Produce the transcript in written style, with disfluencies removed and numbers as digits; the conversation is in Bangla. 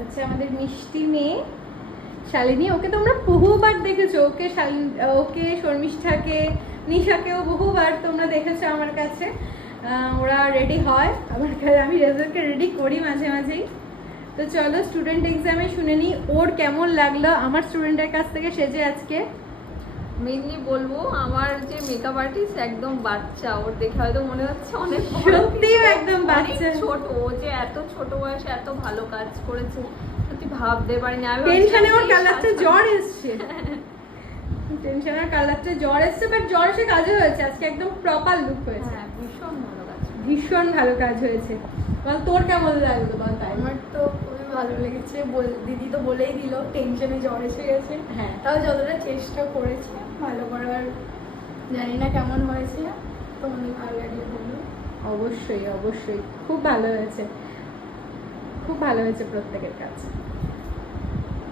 আচ্ছা, আমাদের মিষ্টি মেয়ে শালিনী, ওকে তোমরা বহুবার দেখেছো, ওকে শর্মিষ্ঠাকে, নিশাকেও বহুবার তোমরা দেখেছো আমার কাছে। ওরা রেডি হয় আমার কাছে, আমি রেজাল্টকে রেডি করি মাঝে মাঝেই। তো চলো স্টুডেন্ট এক্সামে শুনে নিই ওর কেমন লাগলো আমার স্টুডেন্টের কাছ থেকে সেজে আজকে। মেনলি বলবো, আমার যে মেকআপ আর্টিস্ট একদম বাচ্চা, ওর দেখে হয়তো মনে হচ্ছে অনেক সত্যি একদম বাচ্চা, ছোট। ও যে এত ছোট বয়সে এত ভালো কাজ করেছে সত্যি ভাবতে পারিনি। আমি টেনশনে ওর কালারটা জ্বর এসছে, টেনশনের কালারটা জ্বর এসছে, বাট জ্বর এসে কাজও হয়েছে আজকে, একদম প্রপার লুক হয়েছে। হ্যাঁ, ভীষণ ভালো কাজ, ভীষণ ভালো কাজ হয়েছে। বল তোর কেমন লাগলো বল। তাই আমার তো খুবই ভালো লেগেছে। দিদি তো বলেই দিল টেনশনে জ্বর এসে গেছে, হ্যাঁ। তাও যতটা চেষ্টা করেছে ভালো করার। জানি না কেমন হয়েছে, তোমাদের ভালো লাগলে বলবো। অবশ্যই অবশ্যই খুব ভালো হয়েছে, খুব ভালো হয়েছে প্রত্যেকের কাছে।